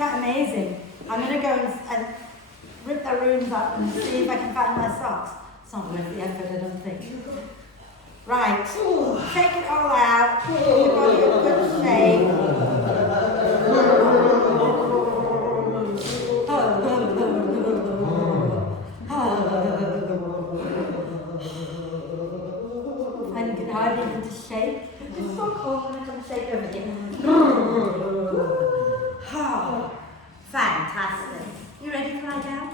quite amazing. I'm going to go and rip the rooms up and see if I can find my socks. It's not worth the effort, I don't think. Right, take it all out, give your body a good shake. And you can hardly even to shake. It's so cold when I come shake over here. Oh, fantastic. You ready to lie down?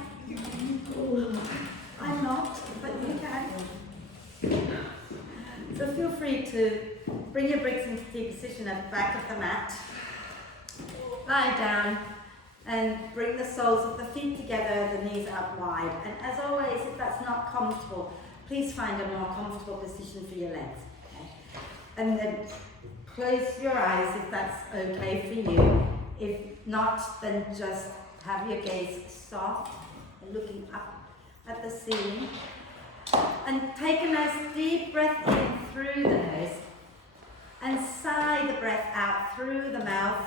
I'm not, but you can. So feel free to bring your bricks into T position at the back of the mat. Lie down and bring the soles of the feet together, the knees out wide. And as always, if that's not comfortable, please find a more comfortable position for your legs. Okay? And then close your eyes if that's okay for you. If not, then just have your gaze soft and looking up at the ceiling. And take a nice deep breath in through the nose and sigh the breath out through the mouth.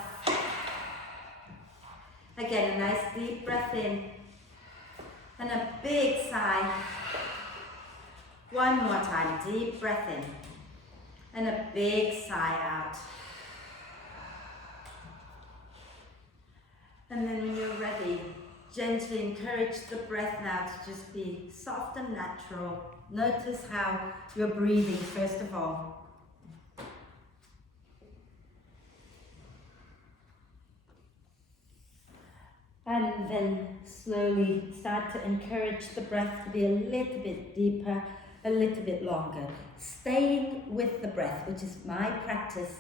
Again, a nice deep breath in and a big sigh. One more time, deep breath in and a big sigh out. And then when you're ready, gently encourage the breath now to just be soft and natural. Notice how you're breathing first of all. And then slowly start to encourage the breath to be a little bit deeper, a little bit longer. Staying with the breath, which is my practice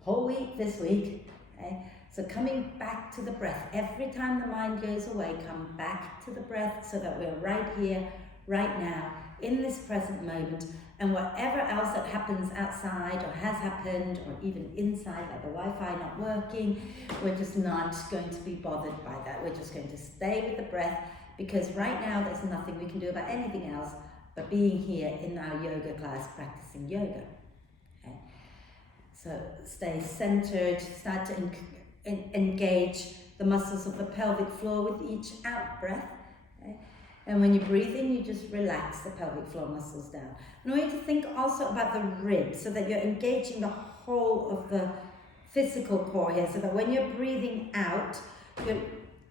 whole week this week. Okay? So coming back to the breath. Every time the mind goes away, come back to the breath so that we're right here, right now, in this present moment. And whatever else that happens outside or has happened or even inside, like the Wi-Fi not working, we're just not going to be bothered by that. We're just going to stay with the breath because right now there's nothing we can do about anything else but being here in our yoga class practicing yoga. Okay? So stay centered, start to engage the muscles of the pelvic floor with each out breath. Okay? And when you breathe in, you just relax the pelvic floor muscles down. And I want you to think also about the ribs so that you're engaging the whole of the physical core here, so that when you're breathing out, you're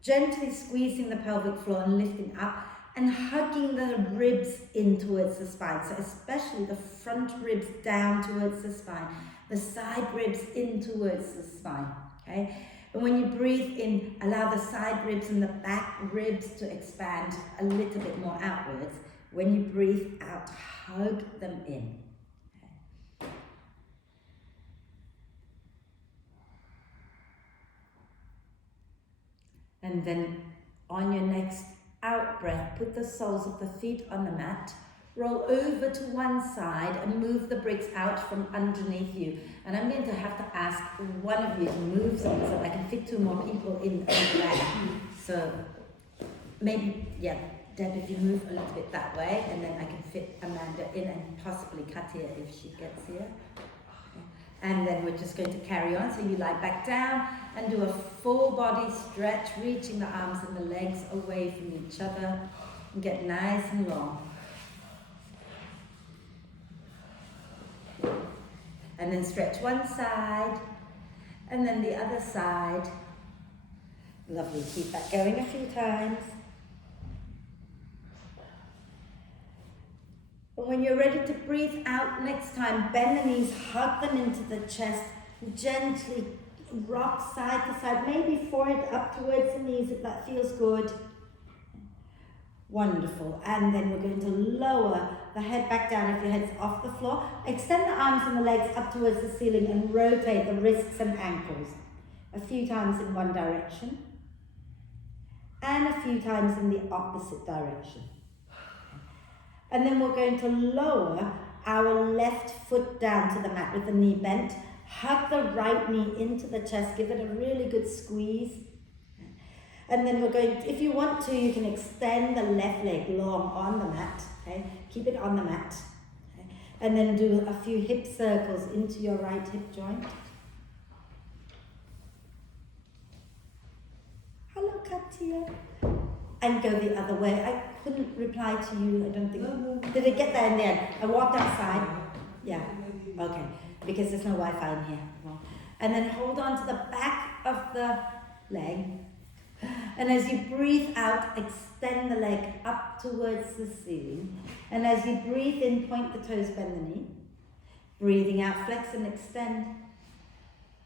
gently squeezing the pelvic floor and lifting up and hugging the ribs in towards the spine. So especially the front ribs down towards the spine, the side ribs in towards the spine. Okay? And when you breathe in, allow the side ribs and the back ribs to expand a little bit more outwards. When you breathe out, hug them in. Okay. And then on your next out breath, put the soles of the feet on the mat. Roll over to one side and move the bricks out from underneath you. And I'm going to have to ask one of you to move something so I can fit 2 more people in the back. So maybe, yeah, Deb, if you move a little bit that way, and then I can fit Amanda in and possibly Katia if she gets here. Okay. And then we're just going to carry on. So you lie back down and do a full body stretch, reaching the arms and the legs away from each other and get nice and long. And then stretch one side, and then the other side. Lovely, keep that going a few times. And when you're ready to breathe out next time, bend the knees, hug them into the chest, gently rock side to side, maybe forehead up towards the knees if that feels good. Wonderful. And then we're going to lower the head back down if your head's off the floor. Extend the arms and the legs up towards the ceiling and rotate the wrists and ankles. A few times in one direction and a few times in the opposite direction. And then we're going to lower our left foot down to the mat with the knee bent. Hug the right knee into the chest. Give it a really good squeeze. And then we're going to, if you want to, you can extend the left leg long on the mat. Okay? Keep it on the mat. Okay? And then do a few hip circles into your right hip joint. right here. And go the other way. I couldn't reply to you, I don't think. Did it get there in the end? I walked outside. Yeah, okay, because there's no Wi-Fi in here. No. And then hold on to the back of the leg. And as you breathe out, extend the leg up towards the ceiling. And as you breathe in, point the toes, bend the knee. Breathing out, flex and extend.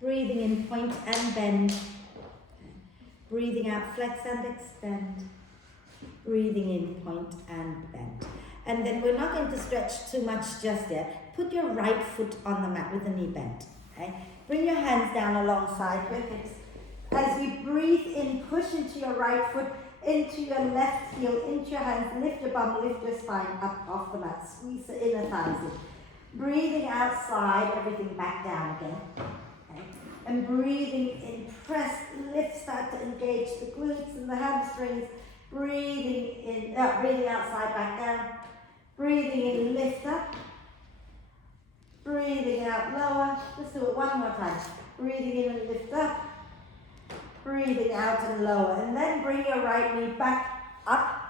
Breathing in, point and bend. Breathing out, flex and extend. Breathing in, point and bend. And then we're not going to stretch too much just yet. Put your right foot on the mat with the knee bent. Okay? Bring your hands down alongside your hips. As you breathe in, push into your right foot, into your left heel, into your hands, lift your bum, lift your spine up off the mat. Squeeze the inner thighs in. Breathing out, slide everything back down again. Okay? And breathing in, press, lift, start to engage the glutes and the hamstrings. Breathing in, breathing out, slide back down. Breathing in, lift up. Breathing out, lower. Let's do it one more time. Breathing in and lift up. Breathing out and lower. And then bring your right knee back up.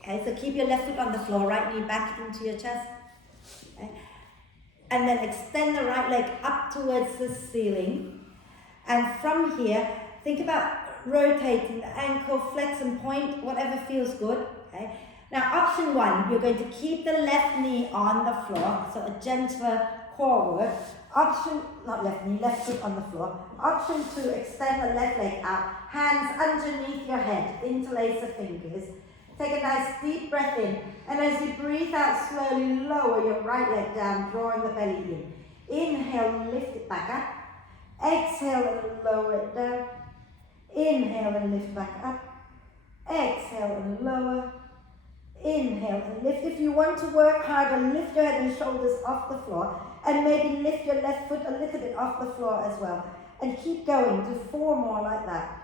Okay, so keep your left foot on the floor, right knee back into your chest. Okay. And then extend the right leg up towards the ceiling. And from here, think about rotating the ankle, flex and point, whatever feels good. Okay. Now option one, you're going to keep the left knee on the floor, so a gentler core work. Option, not left knee, left foot on the floor. Option two, extend the left leg out, hands underneath your head, interlace the fingers. Take a nice deep breath in, and as you breathe out, slowly lower your right leg down, drawing the belly in. Inhale, lift it back up. Exhale and lower it down. Inhale and lift back up. Exhale and lower. Inhale and lift. If you want to work harder, lift your head and shoulders off the floor, and maybe lift your left foot a little bit off the floor as well. And keep going. Do 4 more like that.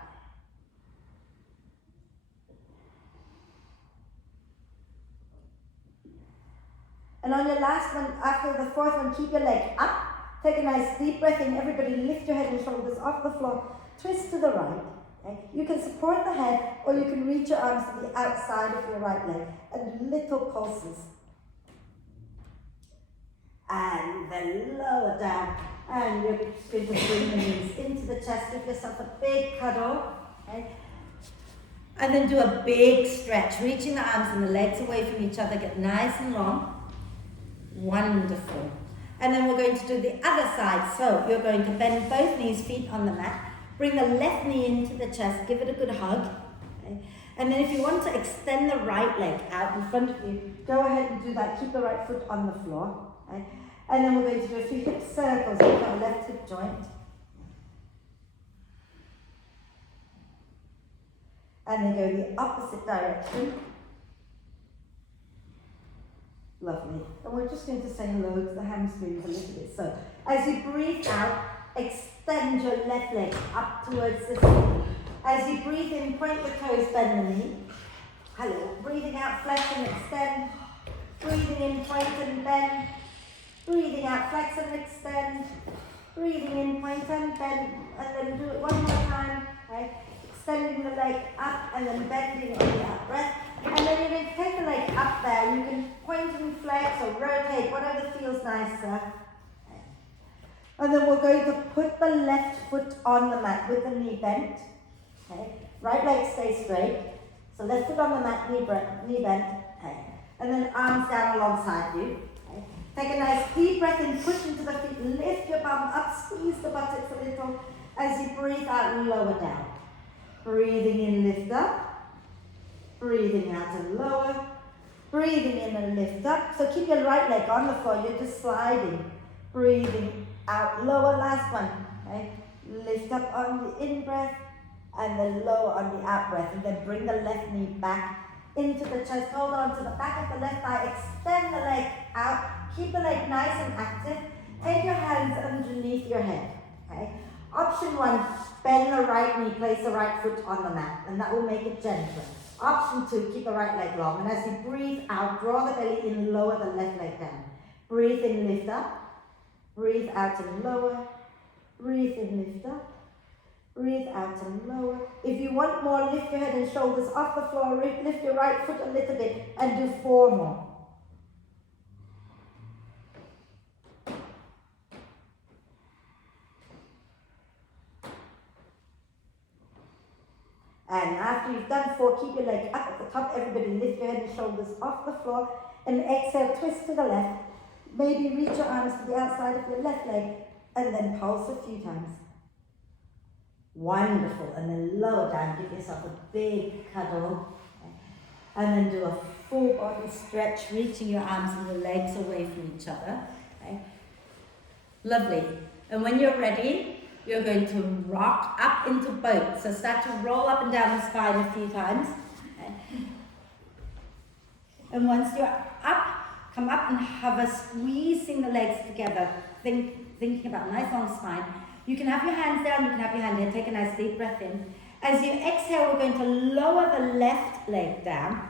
And on your last one, after the 4th one, keep your leg up. Take a nice deep breath in. Everybody lift your head and shoulders off the floor. Twist to the right. Okay. You can support the head, or you can reach your arms to the outside of your right leg. And little pulses. And then lower down. And you're just going to bring the knees into the chest. Give yourself a big cuddle. Okay. And then do a big stretch. Reaching the arms and the legs away from each other. Get nice and long. Wonderful. And then we're going to do the other side. So you're going to bend both knees, feet on the mat. Bring the left knee into the chest. Give it a good hug. Okay. And then if you want to extend the right leg out in front of you, go ahead and do that. Keep the right foot on the floor. Okay. And then we're going to do a few hip circles with our left hip joint. And then go the opposite direction. Lovely. And we're just going to say hello to the hamstrings a little bit. So, as you breathe out, extend your left leg up towards the ceiling. As you breathe in, point the toes, bend the knee. Hello. Breathing out, flex and extend. Breathing in, point and bend. Breathing out, flex and extend. Breathing in, point and bend. And then do it one more time. Okay. Extending the leg up and then bending on the out breath. And then you're going to take the leg up there. You can point and flex or rotate, whatever feels nicer. And then we're going to put the left foot on the mat with the knee bent. Okay. Right leg stays straight. So left foot on the mat, knee bent. Okay. And then arms down alongside you. Okay. Take a nice deep breath in, push into the feet, lift your bum up, squeeze the buttocks a little. As you breathe out and lower down. Breathing in, lift up. Breathing out and lower. Breathing in and lift up. So keep your right leg on the floor. You're just sliding. Breathing out, lower. Last one. Okay. Lift up on the in breath and then lower on the out breath. And then bring the left knee back into the chest. Hold on to the back of the left thigh. Extend the leg out. Keep the leg nice and active. Take your hands underneath your head. Okay. Option one, bend the right knee, place the right foot on the mat, and that will make it gentler. Option two, keep the right leg long, and as you breathe out, draw the belly in, lower the left leg down. Breathe in, lift up. Breathe out and lower. Breathe in, lift up. Breathe out and lower. If you want more, lift your head and shoulders off the floor. Lift your right foot a little bit and do 4 more. And after you've done 4, keep your leg up at the top. Everybody lift your head and shoulders off the floor. And exhale, twist to the left. Maybe reach your arms to the outside of your left leg. And then pulse a few times. Wonderful. And then lower down. Give yourself a big cuddle. And then do a full body stretch, reaching your arms and your legs away from each other. Okay. Lovely. And when you're ready, you're going to rock up into boat. So start to roll up and down the spine a few times. And once you're up, come up and hover, squeezing the legs together. Thinking about a nice long spine. You can have your hands down, you can have your hand here. Take a nice deep breath in. As you exhale, we're going to lower the left leg down.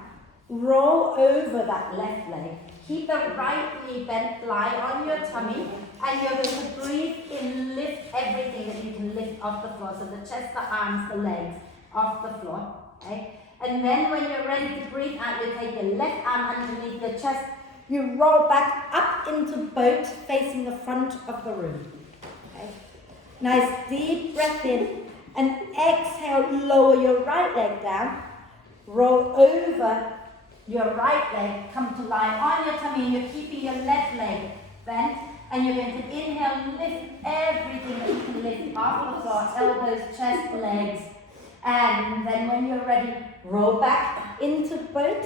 Roll over that left leg. Keep the right knee bent, lie on your tummy. And you're going to breathe in, lift everything that you can lift off the floor. So the chest, the arms, the legs off the floor. Okay? And then when you're ready to breathe out, you take your left arm underneath your chest. You roll back up into boat, facing the front of the room. Okay? Nice deep breath in. And exhale, lower your right leg down. Roll over your right leg. Come to lie on your tummy. And you're keeping your left leg bent. And you're going to inhale, lift everything that you can lift off the floor, elbows, chest, legs. And then when you're ready, roll back into boat.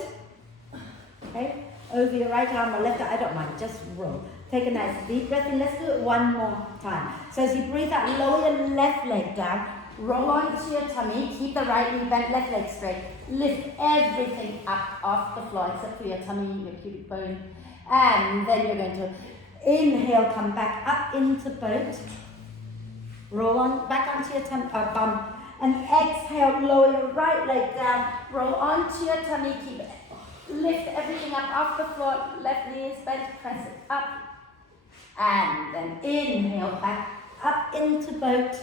Okay? Over your right arm or left arm, I don't mind, just roll. Take a nice deep breath in. Let's do it one more time. So as you breathe out, lower your left leg down. Roll onto your tummy. Keep the right knee bent, left leg straight. Lift everything up off the floor except for your tummy, your pubic bone. And then you're going to inhale, come back up into boat. Roll on back onto your bum. And exhale, lower your right leg down. Roll onto your tummy. Keep it. Lift everything up off the floor. Left knee is bent. Press it up. And then inhale back up into boat.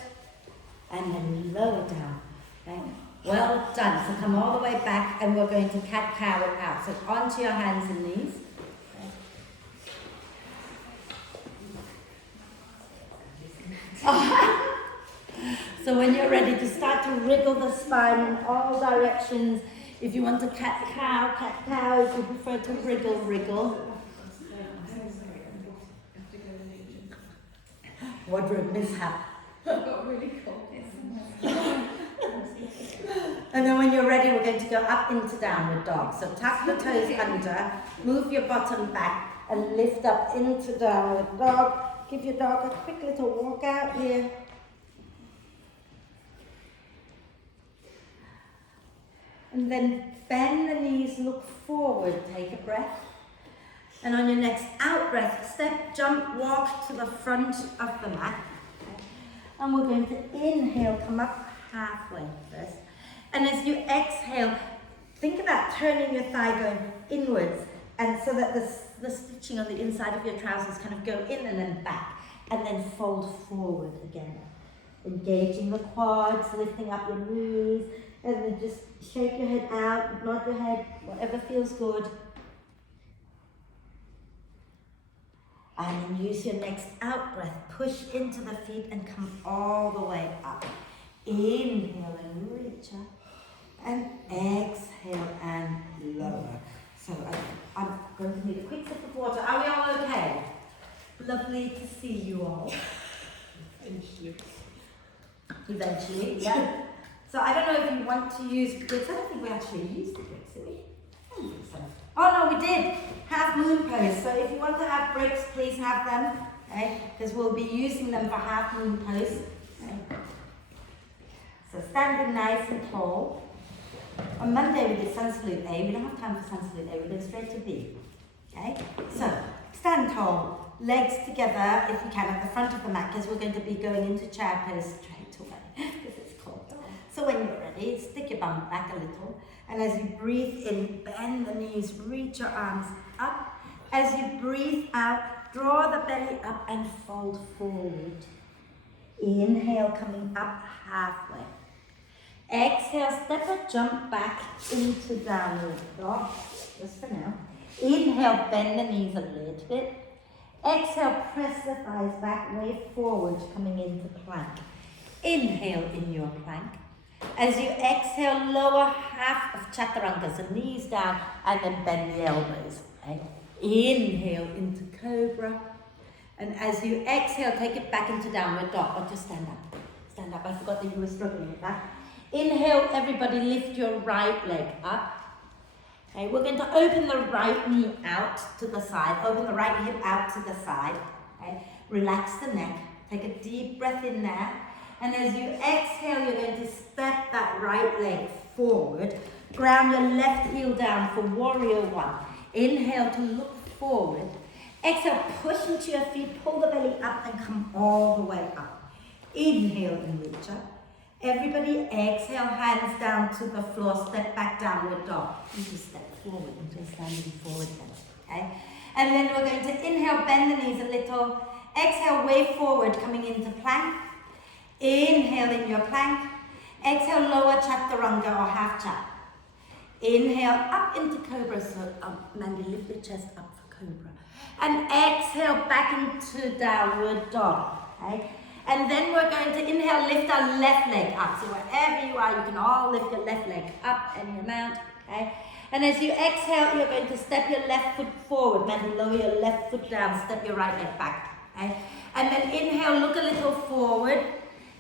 And then lower down. Okay. Well done. So come all the way back and we're going to cat-cow it out. So onto your hands and knees. So when you're ready to start to wriggle the spine in all directions, if you want to cat-cow, if you prefer to wriggle. Wardrobe mishap. Got really cold. And then when you're ready, we're going to go up into downward dog. So tuck the toes under, move your bottom back, and lift up into downward dog. Give your dog a quick little walk out here. And then bend the knees, look forward, take a breath. And on your next out breath, step, jump, walk to the front of the mat. And we're going to inhale, come up halfway first. And as you exhale, think about turning your thigh going inwards, and so that the stitching on the inside of your trousers kind of go in and then back, and then fold forward again. Engaging the quads, lifting up your knees, and then just shake your head out, nod your head, whatever feels good. And then use your next out breath. Push into the feet and come all the way up. Inhale and reach up. And exhale and lower. So I'm going to need a quick sip of water. Are we all okay? Lovely to see you all. Eventually, yeah. So I don't know if you want to use bricks. I don't think we actually used the bricks, did we? I don't think so. Oh no, we did. Half moon pose. So if you want to have bricks, please have them. Okay? Because we'll be using them for half moon pose. Okay? So standing nice and tall. On Monday we did sun salute A. We don't have time for sun salute A. We go straight to B. Okay? So stand tall. Legs together if you can at the front of the mat, because we're going to be going into chair pose straight away. Because it's cold. So when you're ready, stick your bum back a little. And as you breathe in, bend the knees, reach your arms up. As you breathe out, draw the belly up and fold forward. Inhale, coming up halfway. Exhale, step or jump back into downward dog, just for now. Inhale, bend the knees a little bit. Exhale, press the thighs back, way forward, coming into plank. Inhale in your plank. As you exhale, lower half of chaturanga, so knees down, and then bend the elbows. Okay? Inhale into cobra. And as you exhale, take it back into downward dog, or just stand up. Stand up, I forgot that you were struggling with that. Inhale, everybody lift your right leg up. Okay, we're going to open the right knee out to the side, open the right hip out to the side. Okay, relax the neck, take a deep breath in there. And as you exhale, you're going to step that right leg forward. Ground your left heel down for warrior one. Inhale to look forward. Exhale, push into your feet, pull the belly up and come all the way up. Inhale and reach up. Everybody exhale, hands down to the floor, step back, downward dog. You just step forward into a standing forward bench, okay? And then we're going to inhale, bend the knees a little. Exhale, wave forward, coming into plank. Inhale in your plank. Exhale, lower chaturanga or half chat. Inhale, up into cobra. So Mandy, lift your chest up for cobra. And exhale, back into downward dog, okay? And then we're going to inhale, lift our left leg up. So wherever you are, you can all lift your left leg up any amount, okay? And as you exhale, you're going to step your left foot forward. Mandy, lower your left foot down, step your right leg back, okay? And then inhale, look a little forward.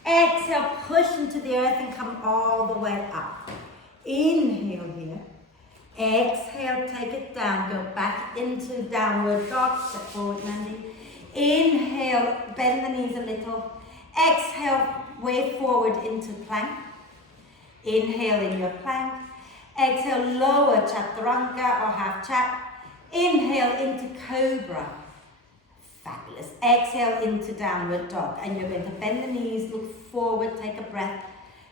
Exhale, push into the earth and come all the way up. Inhale here. Exhale, take it down. Go back into downward dog. Step forward, Mandy. Inhale, bend the knees a little. Exhale, wave forward into plank. Inhale in your plank. Exhale, lower chaturanga or half chat. Inhale into cobra. Fabulous. Exhale into downward dog. And you're going to bend the knees, look forward, take a breath.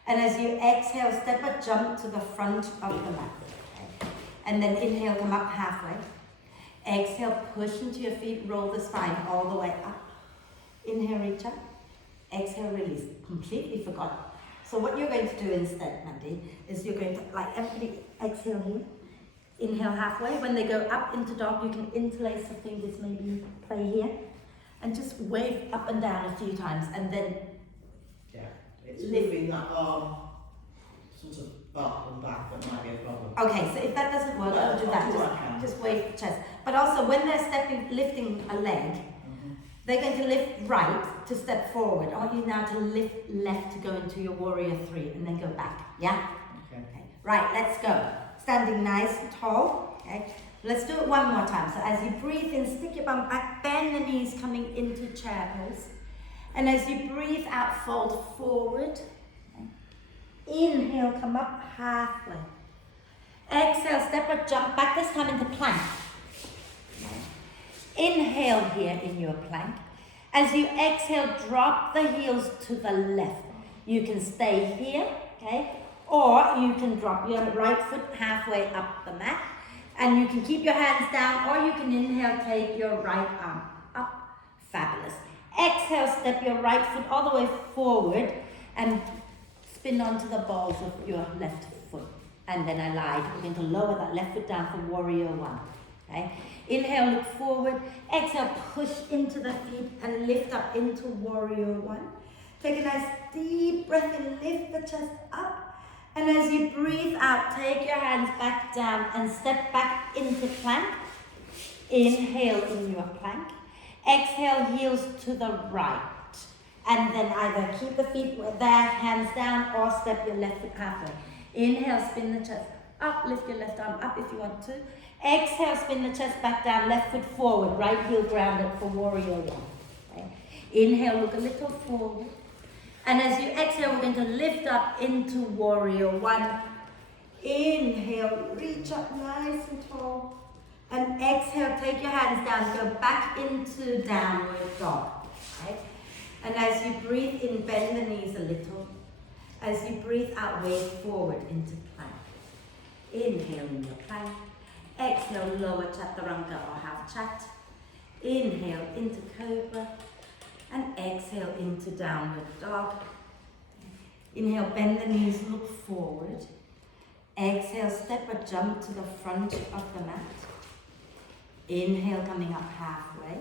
And as you exhale, step or jump to the front of the mat. Okay. And then inhale, come up halfway. Exhale, push into your feet, roll the spine all the way up. Inhale, reach up. Exhale, release. Completely forgot. So what you're going to do instead, Mandy, is you're going to, like everybody, exhale here. Inhale halfway. When they go up into dog, you can interlace the fingers, maybe play here. And just wave up and down a few times, and then it's moving that arm sort of up and back that might be a problem. Okay, so if that doesn't work, I'll do that. Just wave the chest. But also when they're lifting a leg, they're going to lift right to step forward. I want you now to lift left to go into your warrior three and then go back. Yeah? Okay. Right, let's go. Standing nice and tall. Okay. Let's do it one more time. So as you breathe in, stick your bum back, bend the knees coming into chair pose. And as you breathe out, fold forward. Okay. Inhale, come up halfway. Exhale, step or jump back, this time into plank. Okay. Inhale here in your plank. As you exhale, drop the heels to the left. You can stay here, okay? Or you can drop your right foot halfway up the mat. And you can keep your hands down, or you can inhale, take your right arm up. Fabulous. Exhale, step your right foot all the way forward and spin onto the balls of your left foot. And then I lied. We're going to lower that left foot down for warrior one. Okay? Inhale, look forward. Exhale, push into the feet and lift up into warrior one. Take a nice deep breath in, lift the chest up. And as you breathe out, take your hands back down and step back into plank. Inhale in your plank. Exhale, heels to the right. And then either keep the feet there, hands down, or step your left foot halfway. Inhale, spin the chest up, lift your left arm up if you want to. Exhale, spin the chest back down, left foot forward, right heel grounded for warrior one. Okay. Inhale, look a little forward. And as you exhale, we're going to lift up into warrior one. Inhale, reach up nice and tall. And exhale, take your hands down, go back into downward dog. Okay? And as you breathe in, bend the knees a little. As you breathe out, wave forward into plank. Inhale in your plank. Exhale, lower chaturanga or half chat. Inhale into cobra. And exhale into downward dog. Inhale, bend the knees, look forward. Exhale, step or jump to the front of the mat. Inhale, coming up halfway.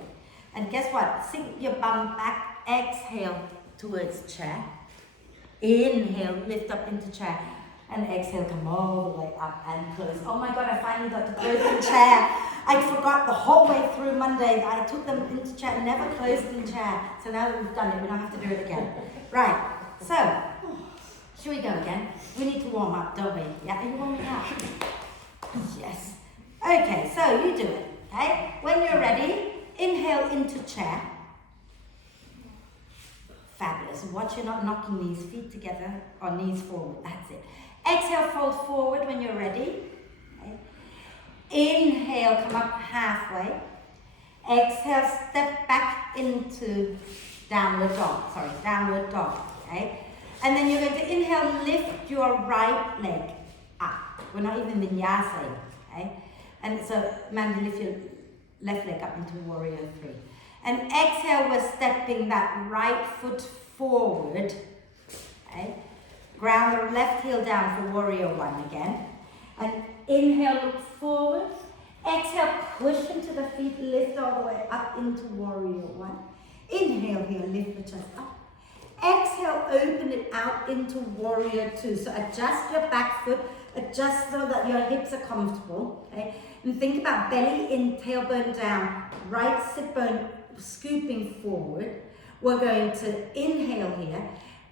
And guess what? Sink your bum back. Exhale towards chair. Inhale, lift up into chair. And exhale, come all the way up and close. Oh my God, I finally got to close the chair. I forgot the whole way through Monday. I took them into chair, never closed in chair. So now that we've done it, we don't have to do it again. Right, so, should we go again? We need to warm up, don't we? Yeah, are you warming up? Yes. Okay, so you do it, okay? When you're ready, inhale into chair. Fabulous. Watch you're not knocking these feet together or knees forward. That's it. Exhale, fold forward when you're ready. Okay. Inhale, come up halfway. Exhale, step back into downward dog. Downward dog. Okay. And then you're going to inhale, lift your right leg up. We're not even vinyasa. Okay. And so, Mandy, lift your left leg up into warrior 3. And exhale, we're stepping that right foot forward. Okay. Ground the left heel down for warrior 1 again. And inhale, look forward. Exhale, push into the feet, lift all the way up into warrior 1. Inhale here, lift the chest up. Exhale, open it out into warrior 2. So adjust your back foot, adjust so that your hips are comfortable. Okay? And think about belly in, tailbone down, right sit bone scooping forward. We're going to inhale here.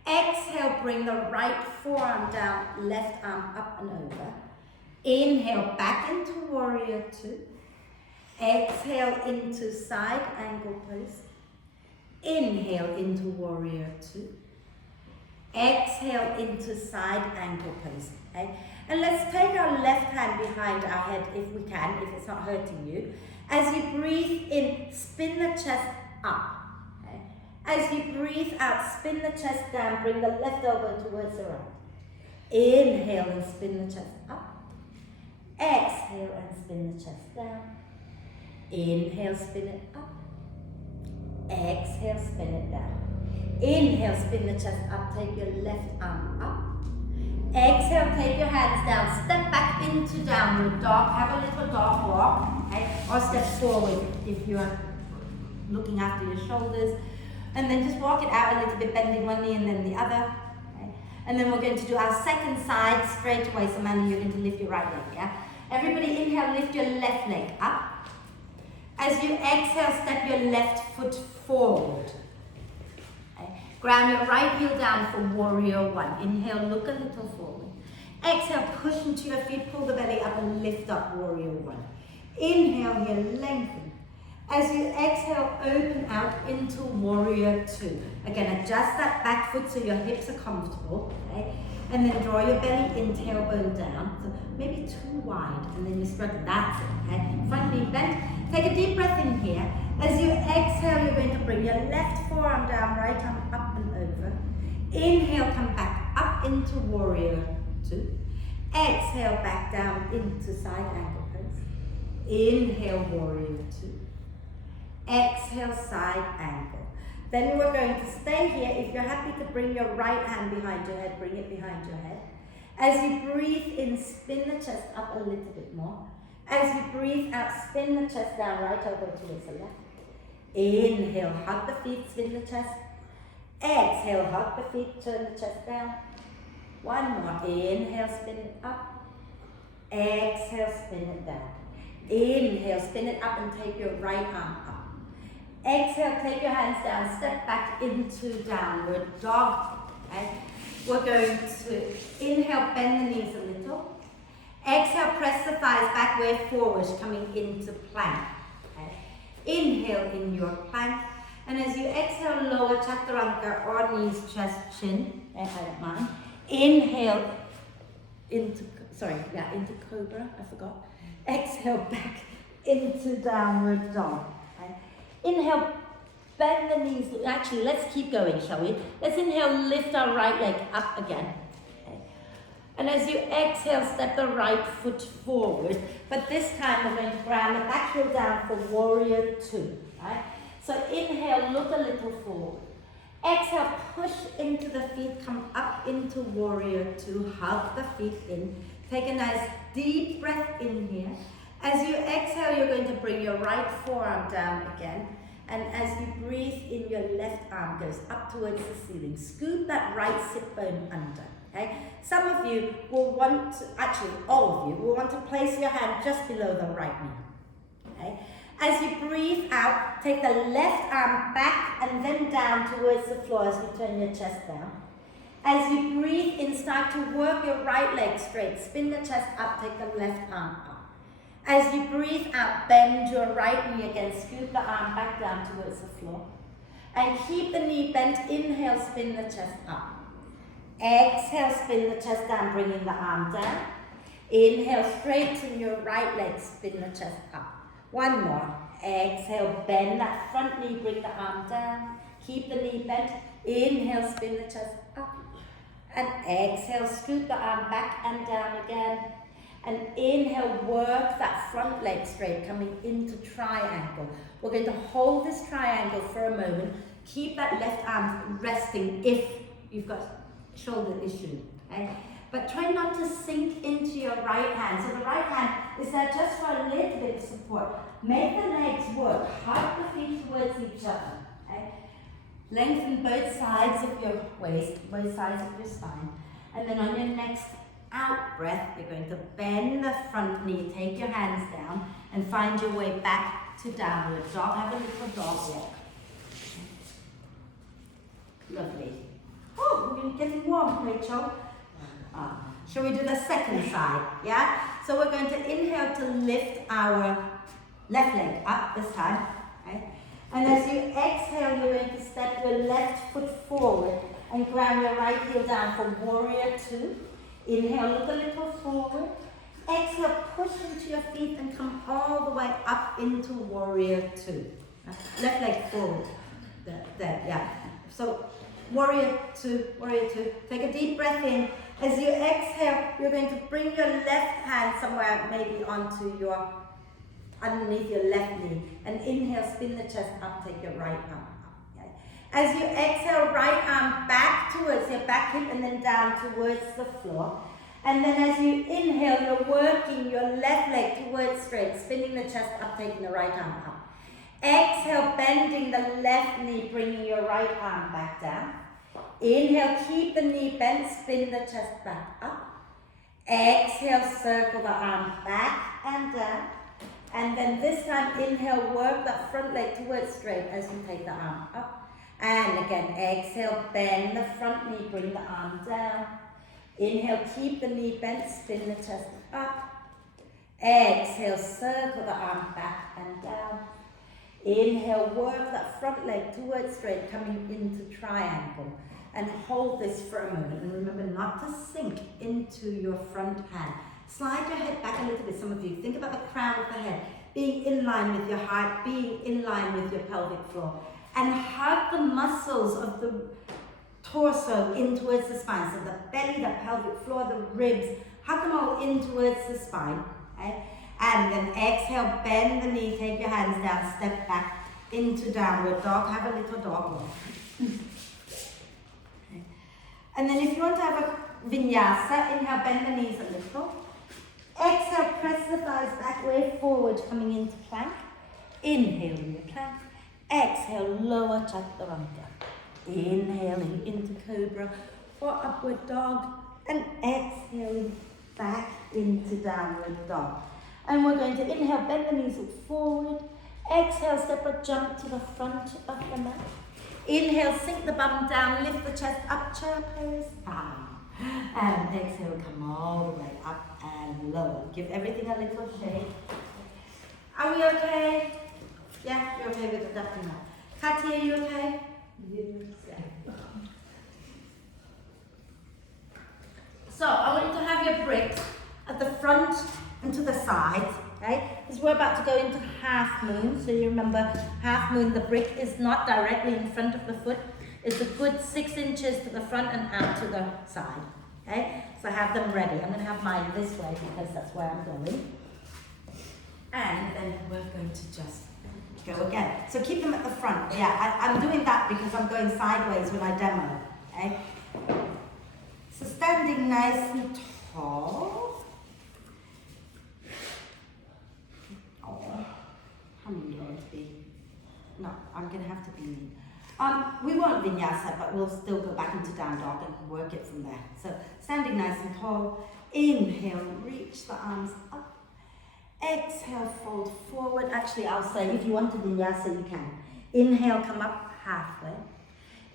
Exhale, bring the right forearm down, left arm up and over. Inhale, back into warrior 2. Exhale into side angle pose. Inhale into warrior 2. Exhale into side angle pose. Okay? And let's take our left hand behind our head if we can, if it's not hurting you. As you breathe in, spin the chest up. Okay? As you breathe out, spin the chest down, bring the left elbow towards the right. Inhale and spin the chest up. Exhale and spin the chest down. Inhale, spin it up. Exhale, spin it down. Inhale, spin the chest up, take your left arm up. Exhale, take your hands down, step back into downward dog, have a little dog walk, okay? Or step forward if you're looking after your shoulders. And then just walk it out a little bit, bending one knee and then the other. Okay? And then we're going to do our second side straight away. So Mandy, you're going to lift your right leg, yeah? Everybody inhale, lift your left leg up. As you exhale, step your left foot forward. Okay. Ground your right heel down for warrior 1. Inhale, look a little forward. Exhale, push into your feet, pull the belly up and lift up warrior 1. Inhale here, lengthen. As you exhale, open out into warrior 2. Again, adjust that back foot so your hips are comfortable. Okay. And then draw your belly in, tailbone down. So maybe too wide, and then you spread it. That's it. Okay. Front knee bent. Take a deep breath in here. As you exhale, you're going to bring your left forearm down, right arm up and over. Inhale, come back up into warrior 2. Exhale, back down into side angle pose. Inhale, warrior 2. Exhale, side angle. Then we're going to stay here. If you're happy to bring your right hand behind your head, bring it behind your head. As you breathe in, spin the chest up a little bit more. As you breathe out, spin the chest down, right elbow towards the left. Inhale, hug the feet, spin the chest. Exhale, hug the feet, turn the chest down. One more. Inhale, spin it up. Exhale, spin it down. Inhale, spin it up and take your right arm up. Exhale, take your hands down, step back into downward dog. Okay. We're going to inhale, bend the knees a little. Exhale, press the thighs back, way forward, coming into plank. Okay. Inhale in your plank. And as you exhale, lower chaturanga or knees, chest, chin. I don't mind. Inhale into cobra, I forgot. Exhale, back into downward dog. Okay. Inhale, bend the knees. Actually, let's keep going, shall we? Let's inhale, lift our right leg up again. Okay. And as you exhale, step the right foot forward. But this time we're going to ground the back heel down for warrior 2. Right? So inhale, look a little forward. Exhale, push into the feet, come up into warrior two, hug the feet in. Take a nice deep breath in here. As you exhale, you're going to bring your right forearm down again. And as you breathe in, your left arm goes up towards the ceiling. Scoot that right sit bone under. Okay? Some of you will want to, actually all of you, will want to place your hand just below the right knee. Okay? As you breathe out, take the left arm back and then down towards the floor as you turn your chest down. As you breathe in, start to work your right leg straight. Spin the chest up, take the left arm up. As you breathe out, bend your right knee again. Scoot the arm back down towards the floor. And keep the knee bent. Inhale, spin the chest up. Exhale, spin the chest down, bringing the arm down. Inhale, straighten your right leg, spin the chest up. One more. Exhale, bend that front knee, bring the arm down. Keep the knee bent. Inhale, spin the chest up. And exhale, scoot the arm back and down again. And inhale, work that front leg straight, coming into triangle. We're going to hold this triangle for a moment. Keep that left arm resting if you've got shoulder issue. Okay? But try not to sink into your right hand. So the right hand is there just for a little bit of support. Make the legs work. Hug the feet towards each other. Okay? Lengthen both sides of your waist, both sides of your spine. And then on your next out breath, you're going to bend the front knee, take your hands down, and find your way back to downward dog. Have a little dog walk. Lovely. Oh, we're getting warm, Rachel. Shall we do the second side? Yeah? So we're going to inhale to lift our left leg up this time. Right? And as you exhale, you're going to step your left foot forward and ground your right heel down for warrior two. Inhale, look a little forward. Exhale, push into your feet and come all the way up into warrior two. Left leg forward. There, yeah. So warrior two, warrior two. Take a deep breath in. As you exhale, you're going to bring your left hand somewhere, maybe onto your, underneath your left knee. And inhale, spin the chest up, take your right arm up. Okay. As you exhale, right arm back towards your back hip and then down towards the floor. And then as you inhale, you're working your left leg towards straight, spinning the chest up, taking the right arm up. Exhale, bending the left knee, bringing your right arm back down. Inhale, keep the knee bent, spin the chest back up. Exhale, circle the arm back and down. And then this time, inhale, work that front leg towards straight as you take the arm up. And again, exhale, bend the front knee, bring the arm down. Inhale, keep the knee bent, spin the chest up. Exhale, circle the arm back and down. Inhale, work that front leg towards straight, coming into triangle. And hold this for a moment. And remember not to sink into your front hand. Slide your head back a little bit, some of you. Think about the crown of the head being in line with your heart, being in line with your pelvic floor. And hug the muscles of the torso in towards the spine. So the belly, the pelvic floor, the ribs, hug them all in towards the spine. Okay? And then exhale, bend the knee, take your hands down, step back into downward dog. Have a little dog walk. Okay. And then if you want to have a vinyasa, inhale, bend the knees a little. Exhale, press the thighs back, way forward, coming into plank. Inhale, your plank. Exhale, lower chaturanga. Inhaling into cobra or upward dog. And exhaling back into downward dog. And we're going to inhale, bend the knees forward. Exhale, step or jump to the front of the mat. Inhale, sink the bum down, lift the chest up, chair pose. And exhale, come all the way up and lower. Give everything a little shake. Are we okay? Yeah, you're okay with the ducking now. Katia, are you okay? Yes. So I want you to have your bricks at the front and to the sides, okay? Because we're about to go into half moon. So you remember, half moon, the brick is not directly in front of the foot. It's a good 6 inches to the front and out to the side, okay? So have them ready. I'm going to have mine this way because that's where I'm going. And then we're going to just Go again. So keep them at the front. Yeah, I'm doing that because I'm going sideways when I demo. Okay? So standing nice and tall. Oh, how many going to be? No, I'm going to have to be lean. We won't vinyasa, but we'll still go back into down dog and work it from there. So standing nice and tall. Inhale, reach the arms up. Exhale, fold forward. Actually, I'll say if you want to vinyasa, you can. Inhale, come up halfway.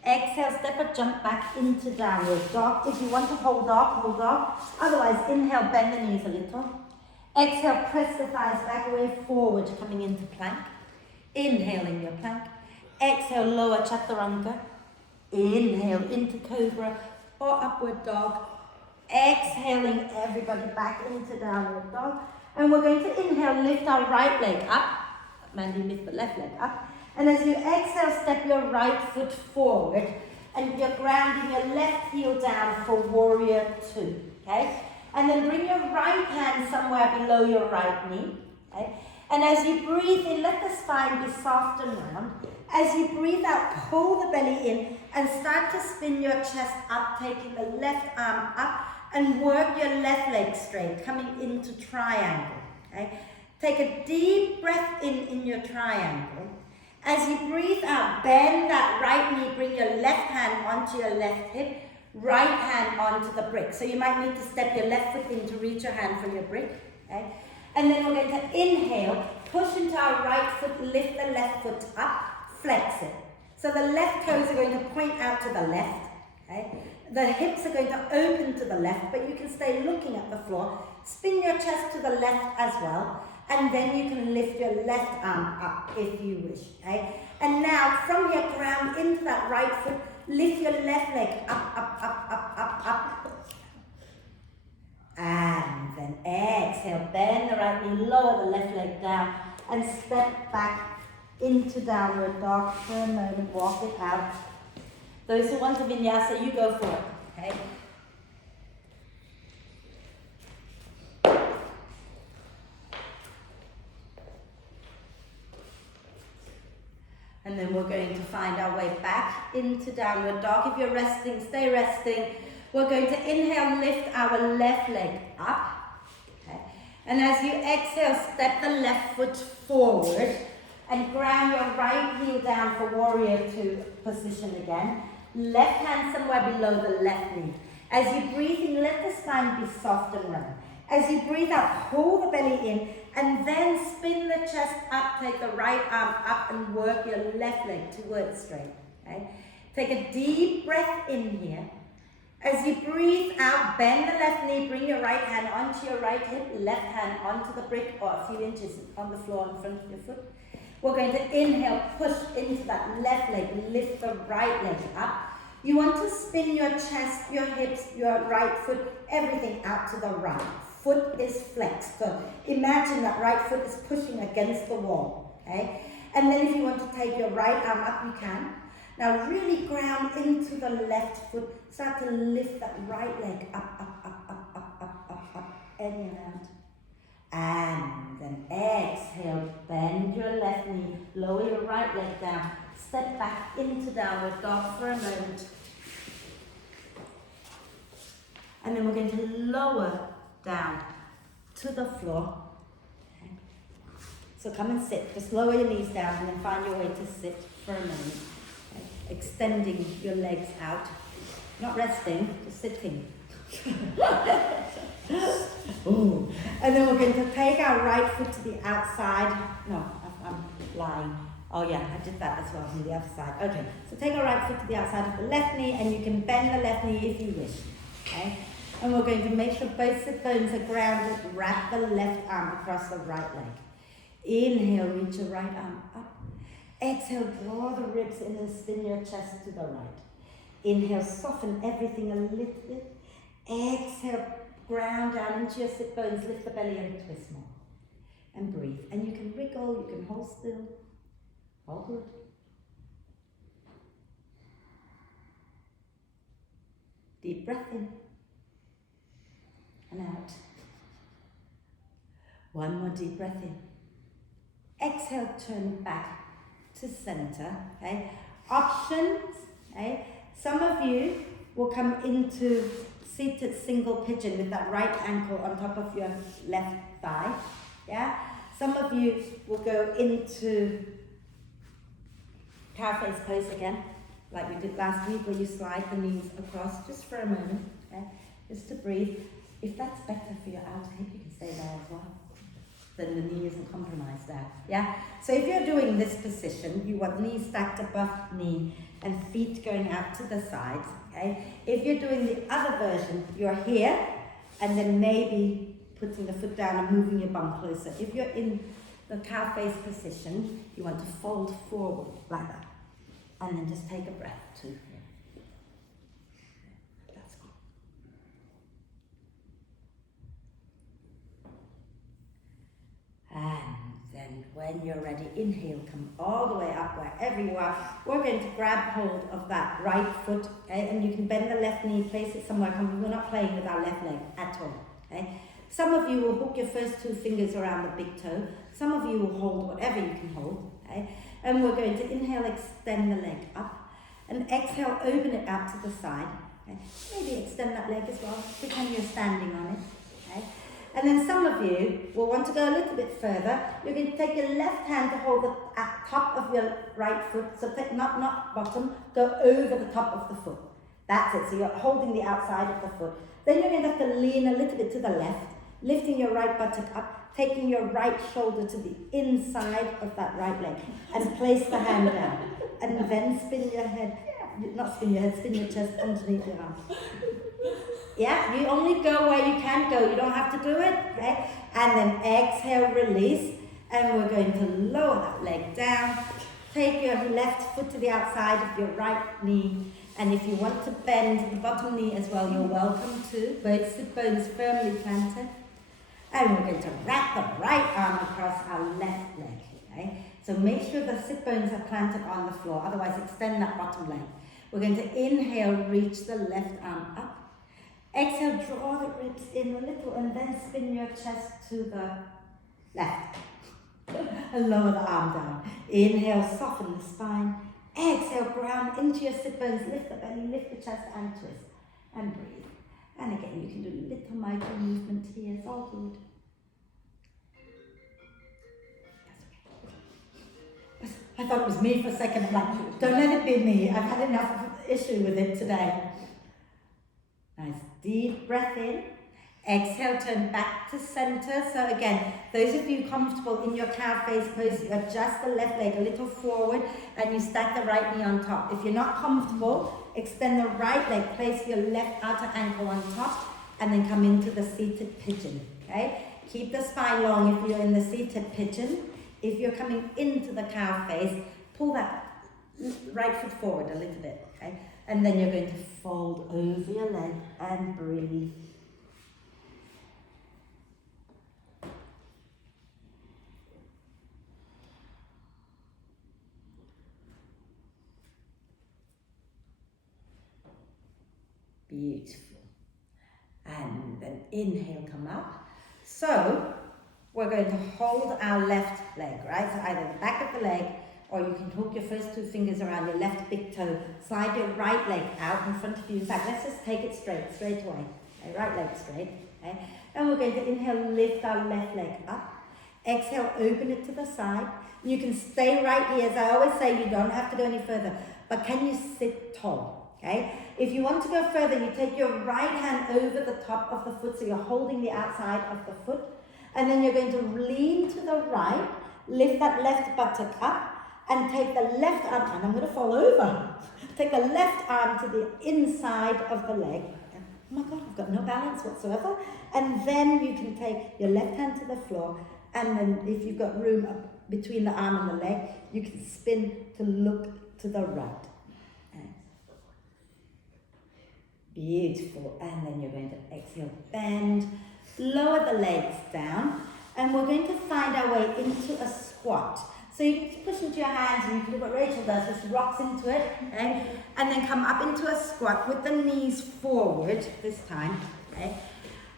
Exhale, step or jump back into downward dog. If you want to hold dog, hold dog. Otherwise, inhale, bend the knees a little. Exhale, press the thighs back away, forward, coming into plank. Inhaling your plank. Exhale, lower chaturanga. Inhale into cobra or upward dog. Exhaling everybody back into downward dog. And we're going to inhale, lift our right leg up. Mandy, lift the left leg up. And as you exhale, step your right foot forward. And you're grounding your left heel down for warrior two. Okay? And then bring your right hand somewhere below your right knee. Okay? And as you breathe in, let the spine be soft and round. As you breathe out, pull the belly in and start to spin your chest up, taking the left arm up and work your left leg straight, coming into triangle. Okay? Take a deep breath in your triangle. As you breathe out, bend that right knee, bring your left hand onto your left hip, right hand onto the brick. So you might need to step your left foot in to reach your hand for your brick. Okay? And then we're going to inhale, push into our right foot, lift the left foot up, flex it. So the left toes are going to point out to the left. Okay? The hips are going to open to the left, but you can stay looking at the floor. Spin your chest to the left as well. And then you can lift your left arm up if you wish. Okay? And now from your ground into that right foot, lift your left leg up, up, up, up, up, up. And then exhale, bend the right knee, lower the left leg down, and step back into downward dog for a moment, walk it out. Those who want to vinyasa, you go for it, okay? And then we're going to find our way back into downward dog. If you're resting, stay resting. We're going to inhale, lift our left leg up. Okay? And as you exhale, step the left foot forward and ground your right heel down for warrior two position again. Left hand somewhere below the left knee. As you breathe in, let the spine be soft and round. As you breathe out, pull the belly in and then spin the chest up, take the right arm up and work your left leg towards straight. Okay? Take a deep breath in here. As you breathe out, bend the left knee, bring your right hand onto your right hip, left hand onto the brick or a few inches on the floor in front of your foot. We're going to inhale, push into that left leg, lift the right leg up. You want to spin your chest, your hips, your right foot, everything out to the right. Foot is flexed. So imagine that right foot is pushing against the wall. Okay? And then if you want to take your right arm up, you can. Now really ground into the left foot. Start to lift that right leg up, up, up, up, up, up, up, up, in and out. And then exhale, bend your left knee, lower your right leg down, step back into downward dog for a moment. And then we're going to lower down to the floor. Okay. So come and sit, just lower your knees down and then find your way to sit for a moment. Okay. Extending your legs out, not resting, just sitting. Ooh. And then we're going to take our right foot to the outside. No, I'm lying. Oh yeah, I did that as well on the other side. Okay, so take our right foot to the outside of the left knee and you can bend the left knee if you wish. Okay, and we're going to make sure both sit bones are grounded. Wrap the left arm across the right leg. Inhale, reach your right arm up. Exhale, draw the ribs in and spin your chest to the right. Inhale, soften everything a little bit. Exhale, ground down into your sit bones, lift the belly and twist more. And breathe. And you can wriggle, you can hold still. All good. Deep breath in. And out. One more deep breath in. Exhale, turn back. to center, okay? Options, okay? Some of you will come into seated single pigeon with that right ankle on top of your left thigh, yeah? Some of you will go into cow face pose again, like we did last week, where you slide the knees across just for a moment, okay? Just to breathe. If that's better for your outer hip, you can stay there as well. Then the knee isn't compromised there, yeah? So if you're doing this position, you want knees stacked above knee and feet going out to the sides, okay? If you're doing the other version, you're here, and then maybe putting the foot down and moving your bum closer. If you're in the cow face position, you want to fold forward like that, and then just take a breath too. That's good. And then when you're ready, inhale, come all the way up wherever you are. We're going to grab hold of that right foot, okay? And you can bend the left knee, place it somewhere. We're not playing with our left leg at all, okay? Some of you will hook your first two fingers around the big toe. Some of you will hold whatever you can hold, okay? And we're going to inhale, extend the leg up, and exhale, open it out to the side, okay? Maybe extend that leg as well, pretend you're standing on it, okay? And then some of you will want to go a little bit further. You're going to take your left hand to hold the top of your right foot, so take not bottom, go over the top of the foot. That's it, so you're holding the outside of the foot. Then you're going to have to lean a little bit to the left, lifting your right buttock up, taking your right shoulder to the inside of that right leg, and place the hand down. And then spin your head, not spin your head, spin your chest underneath your arm. Yeah, you only go where you can go, you don't have to do it, okay? And then exhale, release, and we're going to lower that leg down. Take your left foot to the outside of your right knee, and if you want to bend the bottom knee as well, you're welcome to. Both sit bones firmly planted. And we're going to wrap the right arm across our left leg, okay? So make sure the sit bones are planted on the floor, otherwise extend that bottom leg. We're going to inhale, reach the left arm up. Exhale, draw the ribs in a little, and then spin your chest to the left. And lower the arm down. Inhale, soften the spine. Exhale, ground into your sit bones, lift the belly, lift the chest, and twist. And breathe. And again, you can do a little micro movement here, it's all good. I thought it was me for a second. I'm like, don't let it be me. I've had enough of an issue with it today. Nice deep breath in. Exhale, turn back to center. So again, those of you comfortable in your cow face pose, you adjust the left leg a little forward and you stack the right knee on top. If you're not comfortable, extend the right leg, place your left outer ankle on top, and then come into the seated pigeon, okay? Keep the spine long if you're in the seated pigeon. If you're coming into the cow face, pull that right foot forward a little bit, okay? And then you're going to fold over your leg and breathe. Beautiful. And then inhale, come up. So we're going to hold our left leg, right? So either the back of the leg, or you can hook your first two fingers around your left big toe. Slide your right leg out in front of you. In fact, let's just take it straight away. Okay, right leg straight. Okay? And we're going to inhale, lift our left leg up. Exhale, open it to the side. You can stay right here. As I always say, you don't have to go any further. But can you sit tall? Okay? If you want to go further, you take your right hand over the top of the foot, so you're holding the outside of the foot. And then you're going to lean to the right, lift that left buttock up, and take the left arm, and I'm going to fall over. Take the left arm to the inside of the leg. Oh my God, I've got no balance whatsoever. And then you can take your left hand to the floor, and then if you've got room up between the arm and the leg, you can spin to look to the right. Beautiful. And then you're going to exhale, bend, lower the legs down, and we're going to find our way into a squat. So you can push into your hands, and you can do what Rachel does, just rocks into it, okay? And then come up into a squat with the knees forward this time, okay?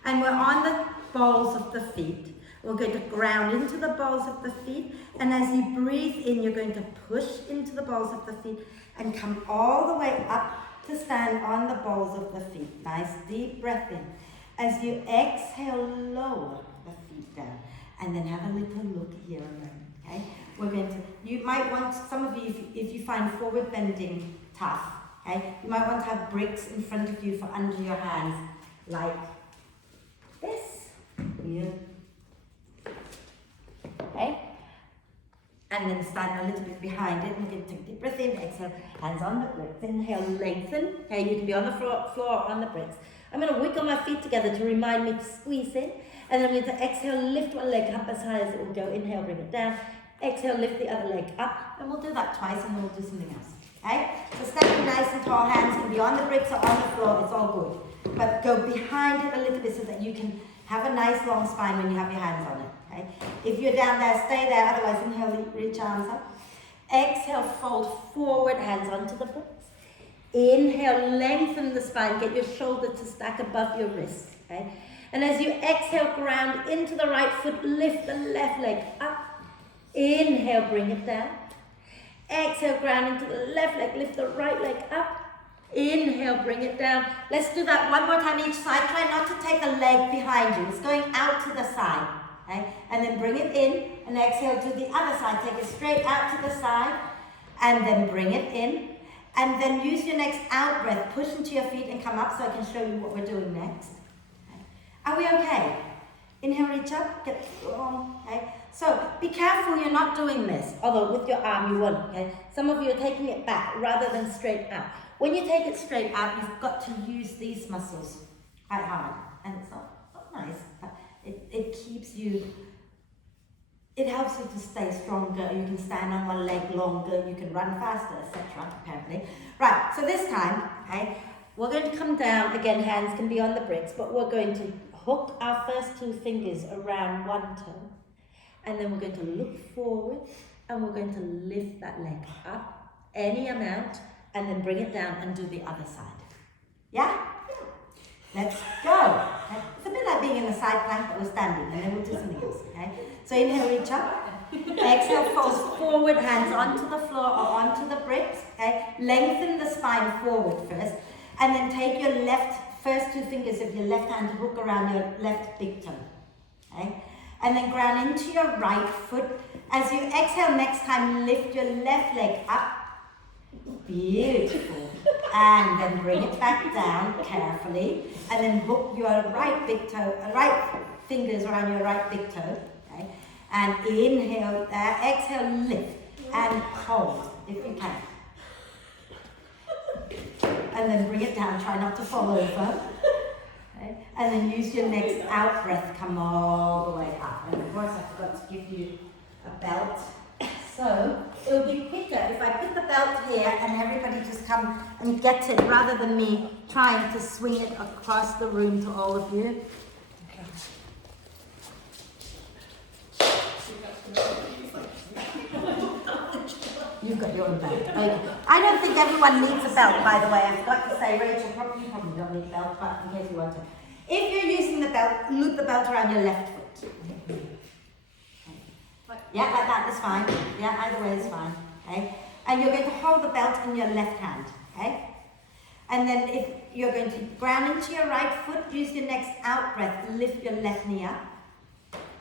And we're on the balls of the feet. We're going to ground into the balls of the feet, and as you breathe in, you're going to push into the balls of the feet and come all the way up to stand on the balls of the feet. Nice deep breath in. As you exhale, lower the feet down, and then have a little look here around, okay? We're going to, you might want, some of you, if you find forward bending tough, okay, you might want to have bricks in front of you for under your hands, like this, here, okay? And then stand a little bit behind it, and we're going to take a deep breath in, exhale, hands on the bricks, inhale, lengthen, okay, you can be on the floor or on the bricks. I'm going to wiggle my feet together to remind me to squeeze in, and then I'm going to exhale, lift one leg up as high as it will go, inhale, bring it down, exhale, lift the other leg up, and we'll do that twice, and then we'll do something else, okay? So standing nice and tall, hands can be on the bricks or on the floor, it's all good, but go behind it a little bit so that you can have a nice long spine when you have your hands on it. Okay? If you're down there, stay there, otherwise inhale, reach arms up. Exhale, fold forward, hands onto the bricks. Inhale, lengthen the spine, get your shoulder to stack above your wrist. Okay? And as you exhale, ground into the right foot, lift the left leg up. Inhale, bring it down. Exhale, ground into the left leg, lift the right leg up. Inhale, bring it down. Let's do that one more time each side. Try not to take a leg behind you. It's going out to the side. Okay? And then bring it in, and exhale to the other side. Take it straight out to the side, and then bring it in. And then use your next out breath. Push into your feet and come up so I can show you what we're doing next. Okay. Are we okay? Inhale, reach up, get strong. Okay? So be careful you're not doing this, although with your arm you won't. Okay? Some of you are taking it back rather than straight out. When you take it straight out, you've got to use these muscles quite hard. And it's not nice, but it keeps you, it helps you to stay stronger. You can stand on one leg longer, you can run faster, etc. apparently. Right, so this time, okay, we're going to come down. Again, hands can be on the bricks, but we're going to hook our first two fingers around one toe. And then we're going to look forward, and we're going to lift that leg up, any amount, and then bring it down and do the other side. Yeah? Let's go. Okay? It's a bit like being in the side plank, but we're standing, and then we'll do something else. Okay? So inhale, reach up. Exhale, fold forward, hands onto the floor or onto the bricks. Okay? Lengthen the spine forward first, and then take your first two fingers of your left hand to hook around your left big toe. Okay? And then ground into your right foot. As you exhale next time, lift your left leg up. Beautiful. And then bring it back down carefully, and then hook your right big toe, right fingers around your right big toe. Okay? And inhale, exhale, lift and hold if you can. And then bring it down. Try not to fall over. Okay? And then use your next out breath. Come all the way up. And of course, I forgot to give you a belt. So it'll be quicker if I put the belt here and everybody just come and get it rather than me trying to swing it across the room to all of you. Okay. You've got your own belt. Okay. I don't think everyone needs a belt, by the way. I forgot to say, Rachel, you probably don't need a belt, but in case you want to. If you're using the belt, loop the belt around your left foot. Yeah, like that is fine. Yeah, either way is fine. Okay? And you're going to hold the belt in your left hand. Okay? And then if you're going to ground into your right foot, use your next out breath, lift your left knee up.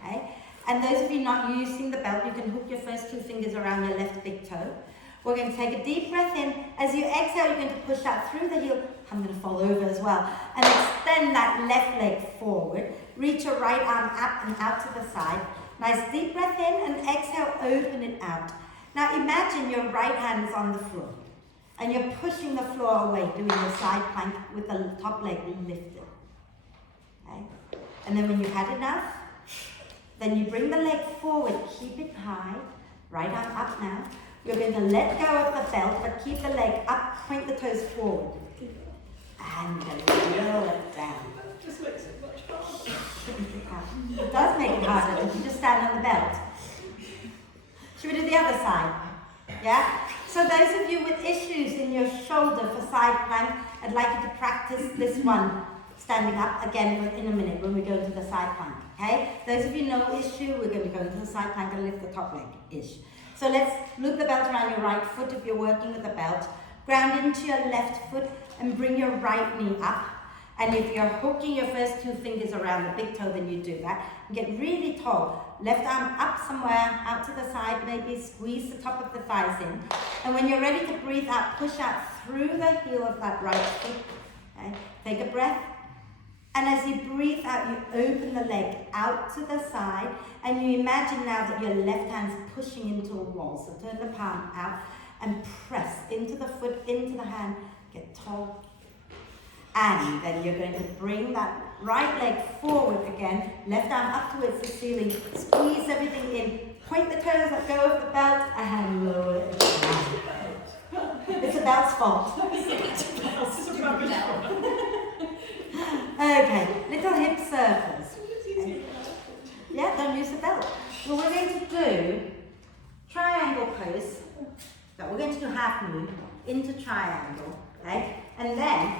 Okay? And those of you not using the belt, you can hook your first two fingers around your left big toe. We're going to take a deep breath in. As you exhale, you're going to push out through the heel. I'm going to fall over as well. And extend that left leg forward. Reach your right arm up and out to the side. Nice deep breath in, and exhale, open it out. Now imagine your right hand is on the floor and you're pushing the floor away, doing your side plank with the top leg lifted. Okay? And then when you've had enough, then you bring the leg forward, keep it high, right arm up now. You're going to let go of the belt, but keep the leg up, point the toes forward. And then lower it down. That just makes it much harder. It does make it harder if you just stand on the belt. Should we do the other side? Yeah? So those of you with issues in your shoulder for side plank, I'd like you to practice this one standing up again in a minute when we go to the side plank, okay? Those of you no issue, we're going to go into the side plank and lift the top leg-ish. So let's loop the belt around your right foot if you're working with the belt. Ground into your left foot and bring your right knee up. And if you're hooking your first two fingers around the big toe, then you do that. And get really tall. Left arm up somewhere, out to the side, maybe squeeze the top of the thighs in. And when you're ready to breathe out, push out through the heel of that right foot. Okay? Take a breath. And as you breathe out, you open the leg out to the side. And you imagine now that your left hand's pushing into a wall. So turn the palm out and press into the foot, into the hand. Get tall. And then you're going to bring that right leg forward again, left arm up towards the ceiling, squeeze everything in, point the toes, let go of the belt, and lower it down. It's the belt's fault. Okay, little hip circles. Yeah, don't use the belt. Well, we're going to do triangle pose, that we're going to do half moon into triangle, okay? And then,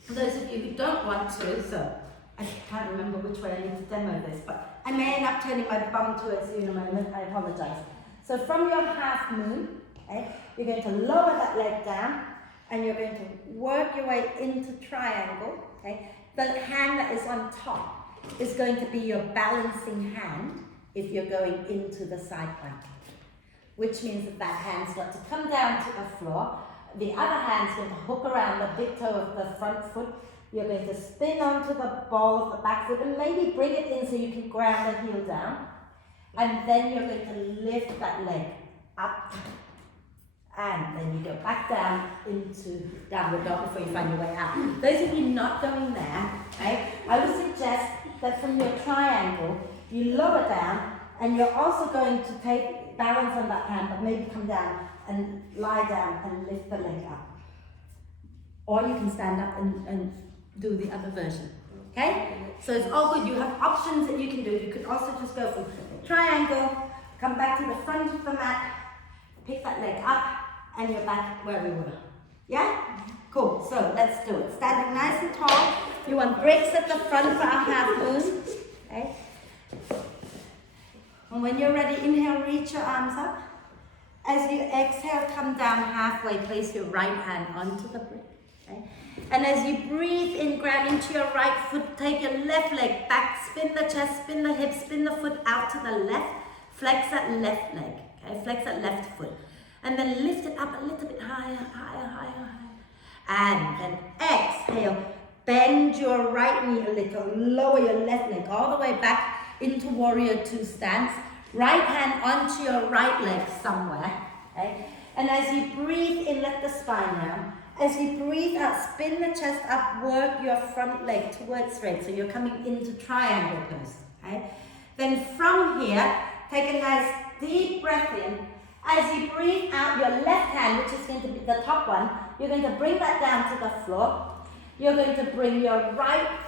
for those of you who don't want to, so I can't remember which way I need to demo this, but I may end up turning my bum towards you in a moment, I apologize. So from your half moon, okay, you're going to lower that leg down and you're going to work your way into triangle, okay? The hand that is on top is going to be your balancing hand if you're going into the side plank, which means that that hand's got to come down to the floor. The other hand's going to hook around the big toe of the front foot. You're going to spin onto the ball of the back foot and maybe bring it in so you can ground the heel down. And then you're going to lift that leg up. And then you go back down into downward dog before you find your way out. Those of you not going there, right, I would suggest that from your triangle, you lower down and you're also going to take balance on that hand, but maybe come down and lie down and lift the leg up. Or you can stand up and do the other version, okay? So it's all good, you have options that you can do. You could also just go from triangle, come back to the front of the mat, pick that leg up, and you're back where we were. Yeah? Cool, so let's do it. Standing nice and tall. You want breaks at the front for our half moon, okay? And when you're ready, inhale, reach your arms up. As you exhale, come down halfway, place your right hand onto the brick. Okay? And as you breathe in, ground into your right foot, take your left leg back, spin the chest, spin the hips, spin the foot out to the left, flex that left leg, okay? Flex that left foot. And then lift it up a little bit higher, higher, higher, higher. And then exhale, bend your right knee a little, lower your left leg all the way back into warrior two stance. Right hand onto your right leg somewhere, okay? And as you breathe in, let the spine round. As you breathe out, spin the chest up, work your front leg towards straight. So you're coming into triangle pose, okay? Then from here, take a nice deep breath in. As you breathe out, your left hand, which is going to be the top one, you're going to bring that down to the floor. You're going to bring your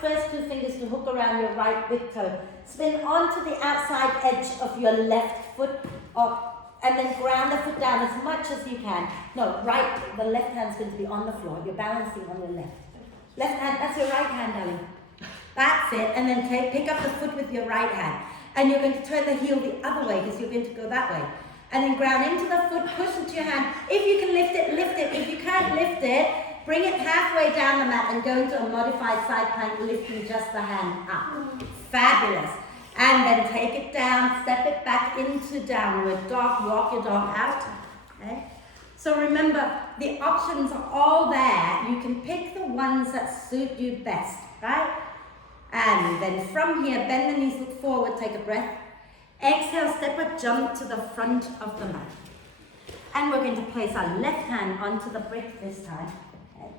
first two fingers to hook around your right big toe. Spin onto the outside edge of your left foot up, and then ground the foot down as much as you can. No, the left hand's going to be on the floor. You're balancing on your left. Left hand, that's your right hand, darling. That's it, and then pick up the foot with your right hand. And you're going to turn the heel the other way because you're going to go that way. And then ground into the foot, push into your hand. If you can lift it, lift it. If you can't lift it, bring it halfway down the mat and go into a modified side plank, lifting just the hand up. Fabulous. And then take it down, step it back into downward dog, walk your dog out. Okay? So remember, the options are all there. You can pick the ones that suit you best, right? And then from here, bend the knees, look forward, take a breath. Exhale, step or jump to the front of the mat. And we're going to place our left hand onto the brick this time. Okay?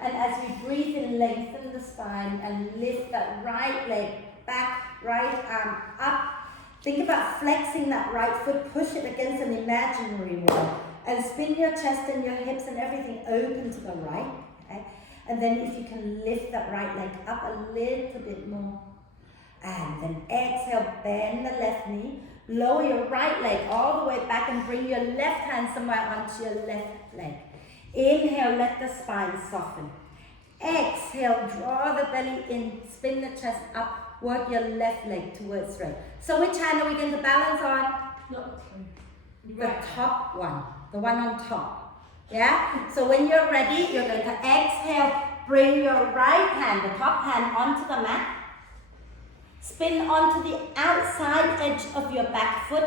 And as we breathe in, lengthen the spine and lift that right leg back, right arm up. Think about flexing that right foot, push it against an imaginary wall. And spin your chest and your hips and everything open to the right. Okay? And then if you can lift that right leg up a little bit more. And then exhale, bend the left knee, lower your right leg all the way back and bring your left hand somewhere onto your left leg. Inhale, let the spine soften. Exhale, draw the belly in, spin the chest up, work your left leg towards straight. So which hand are we going to balance on? Not The top one, the one on top. Yeah? So when you're ready, you're going to exhale, bring your right hand, the top hand, onto the mat. Spin onto the outside edge of your back foot.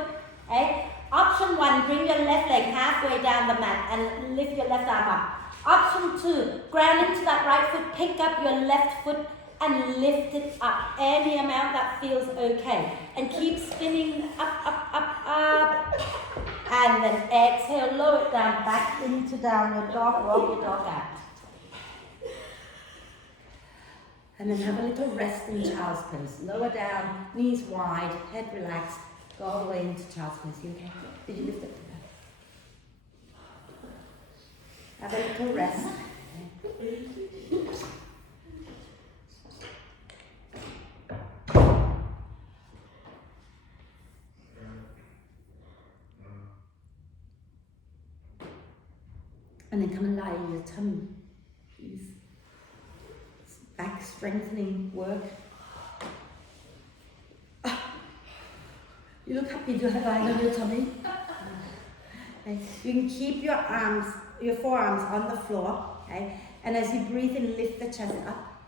Okay? Option 1, bring your left leg halfway down the mat and lift your left arm up. Option 2, ground into that right foot, pick up your left foot and lift it up. Any amount that feels okay. And keep spinning up, up, up, up. And then exhale, lower it down, back into downward dog, roll your dog out. And then have a little rest in child's pose. Lower down, knees wide, head relaxed. Go all the way into child's pose. You okay? Did you lift it? Have a little rest. And then come and lie in your tummy. Please. Back strengthening work. You look happy to have lying on your tummy. Okay. You can keep your arms, your forearms on the floor, okay? And as you breathe in, lift the chest up.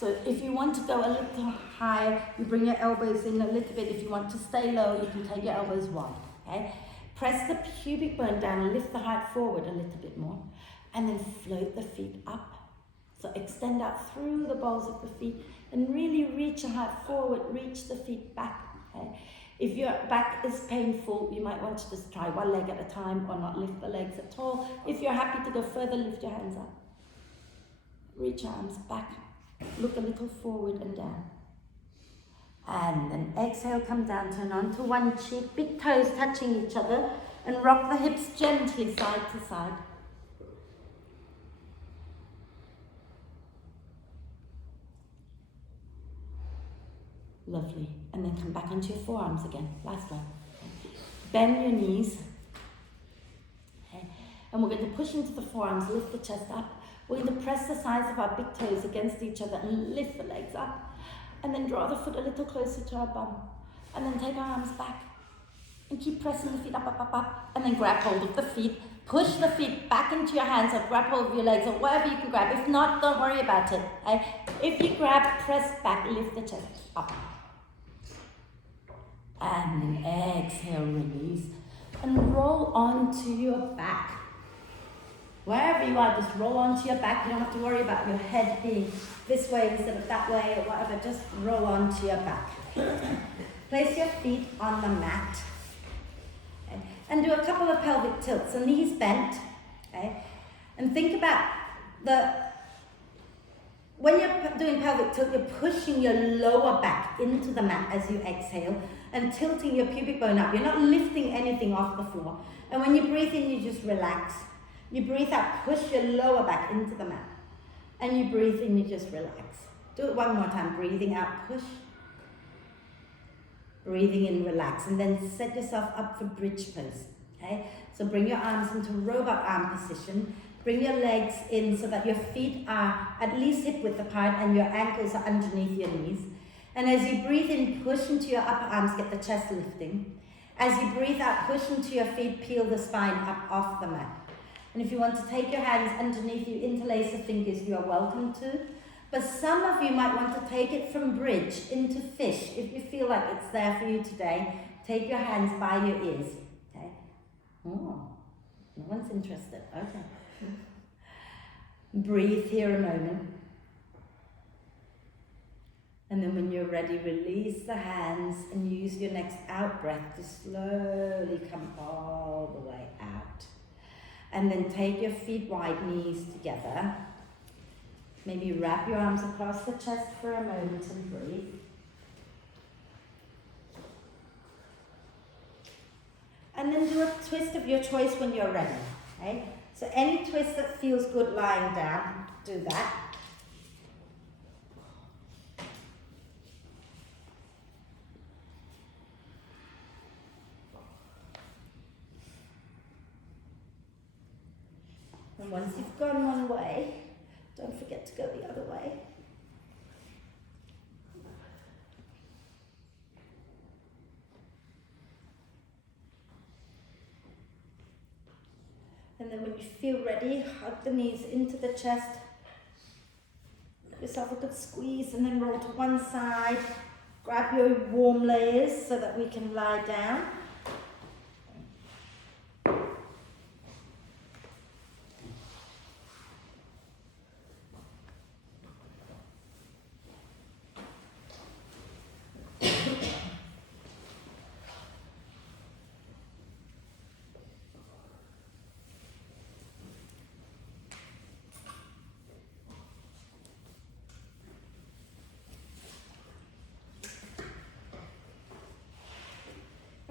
So if you want to go a little higher, you bring your elbows in a little bit. If you want to stay low, you can take your elbows wide, okay? Press the pubic bone down and lift the height forward a little bit more. And then float the feet up. So extend out through the balls of the feet and really reach your height forward, reach the feet back. Okay? If your back is painful, you might want to just try one leg at a time or not lift the legs at all. If you're happy to go further, lift your hands up. Reach your arms back. Look a little forward and down. And then exhale, come down, turn onto one cheek, big toes touching each other, and rock the hips gently side to side. Lovely. And then come back onto your forearms again. Last one. Bend your knees. Okay. And we're going to push into the forearms, lift the chest up. We're going to press the sides of our big toes against each other and lift the legs up. And then draw the foot a little closer to our bum. And then take our arms back. And keep pressing the feet up, up, up, up. And then grab hold of the feet. Push the feet back into your hands or grab hold of your legs or whatever you can grab. If not, don't worry about it. Okay? If you grab, press back, lift the chest up. And then exhale, release. And roll onto your back. Wherever you are, just roll onto your back. You don't have to worry about your head being this way instead of that way or whatever. Just roll onto your back. Place your feet on the mat. Okay. And do a couple of pelvic tilts. So knees bent. Okay. And think about when you're doing pelvic tilt, you're pushing your lower back into the mat as you exhale and tilting your pubic bone up. You're not lifting anything off the floor. And when you breathe in, you just relax. You breathe out, push your lower back into the mat. And you breathe in, you just relax. Do it one more time. Breathing out, push. Breathing in, relax. And then set yourself up for bridge pose. Okay? So bring your arms into robot arm position. Bring your legs in so that your feet are at least hip width apart and your ankles are underneath your knees. And as you breathe in, push into your upper arms, get the chest lifting. As you breathe out, push into your feet, peel the spine up off the mat. And if you want to take your hands underneath you, interlace the fingers, you are welcome to. But some of you might want to take it from bridge into fish. If you feel like it's there for you today, take your hands by your ears. Okay? Oh, no one's interested. Okay. Breathe here a moment. And then when you're ready, release the hands and use your next out breath to slowly come all the way out. And then take your feet wide, knees together. Maybe wrap your arms across the chest for a moment and breathe. And then do a twist of your choice when you're ready. Okay? So any twist that feels good lying down, do that. And once you've gone one way, Don't forget to go the other way. And then when you feel ready, hug the knees into the chest. Give yourself a good squeeze and then roll to one side. Grab your warm layers so that we can lie down.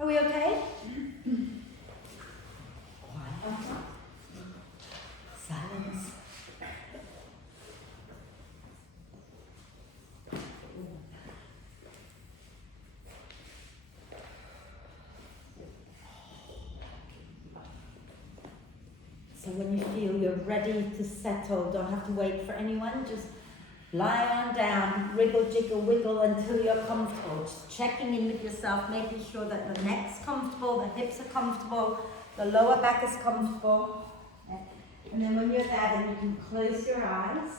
Are we okay? Quiet. Silence. So when you feel you're ready to settle, don't have to wait for anyone, just lie on down, wriggle, jiggle, wiggle until you're comfortable. Just checking in with yourself, making sure that the neck's comfortable, the hips are comfortable, the lower back is comfortable. And then when you're there, then you can close your eyes.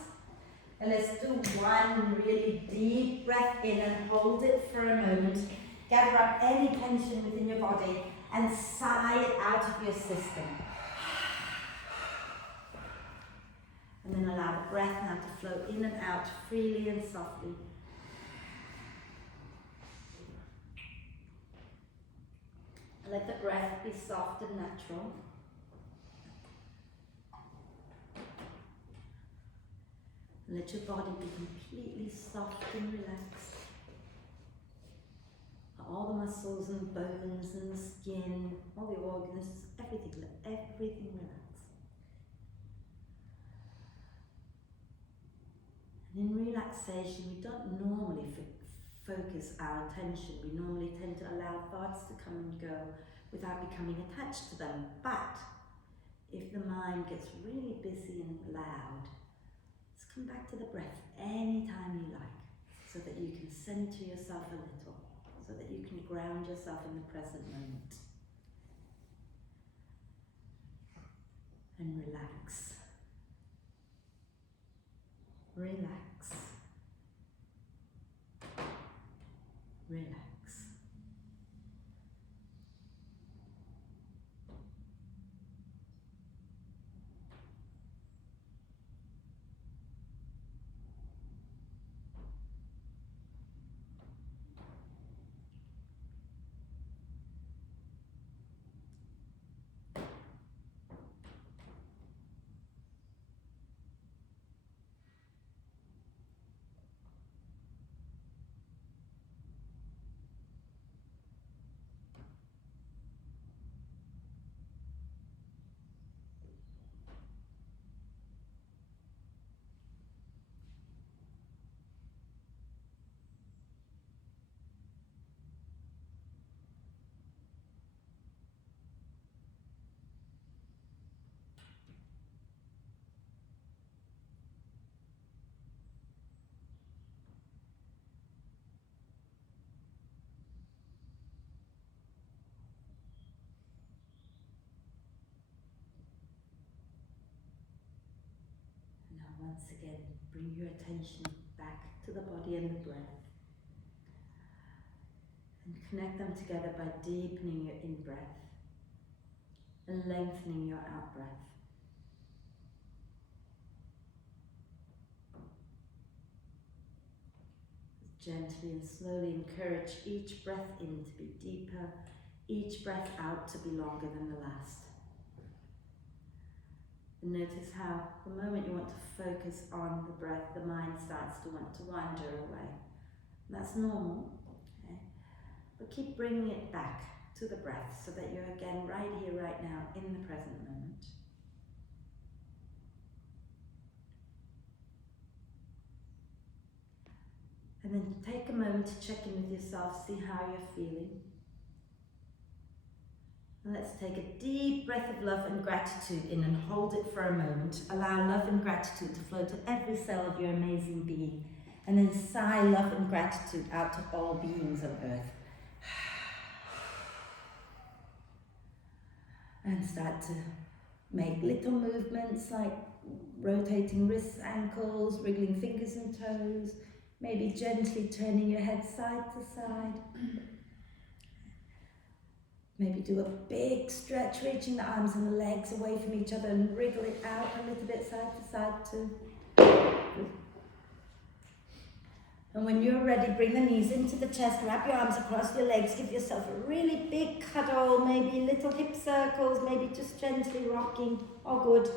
And let's do one really deep breath in and hold it for a moment. Gather up any tension within your body and sigh it out of your system. And then allow the breath now to flow in and out freely and softly. And let the breath be soft and natural. And let your body be completely soft and relaxed. All the muscles and bones and the skin, all the organs, everything, let everything relax. And in relaxation, we don't normally focus our attention. We normally tend to allow thoughts to come and go without becoming attached to them. But if the mind gets really busy and loud, just come back to the breath anytime you like, so that you can center yourself a little, so that you can ground yourself in the present moment. And relax. Relax. Relax. Once again, bring your attention back to the body and the breath. And connect them together by deepening your in-breath and lengthening your out-breath. Gently and slowly encourage each breath in to be deeper, each breath out to be longer than the last. And notice how the moment you want to focus on the breath, the mind starts to want to wander away. And that's normal, okay? But keep bringing it back to the breath so that you're again right here, right now, in the present moment. And then take a moment to check in with yourself, see how you're feeling. Let's take a deep breath of love and gratitude in and hold it for a moment. Allow love and gratitude to flow to every cell of your amazing being. And then sigh love and gratitude out to all beings on earth. And start to make little movements like rotating wrists, ankles, wriggling fingers and toes. Maybe gently turning your head side to side. Maybe do a big stretch, reaching the arms and the legs away from each other and wriggle it out a little bit side to side too. And when you're ready, bring the knees into the chest, wrap your arms across your legs, give yourself a really big cuddle, maybe little hip circles, maybe just gently rocking, all good.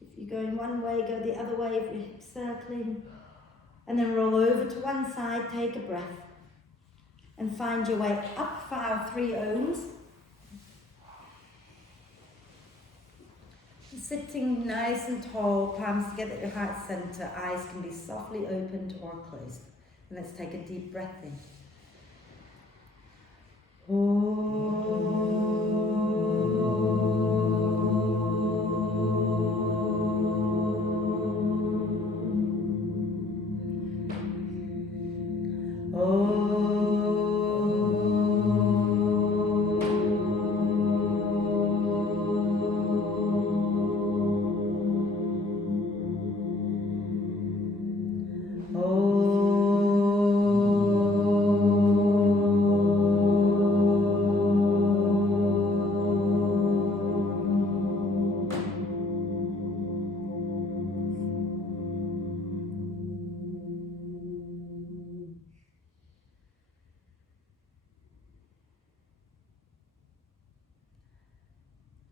If you're going one way, go the other way if you're hip circling. And then roll over to one side, take a breath. And find your way up for our 3 ohms. Sitting nice and tall, palms together at your heart center, eyes can be softly opened or closed. And let's take a deep breath in.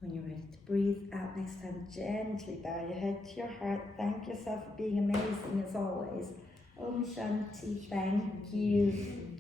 When you're ready to breathe out next time, gently bow your head to your heart. Thank yourself for being amazing as always. Om Shanti, thank you.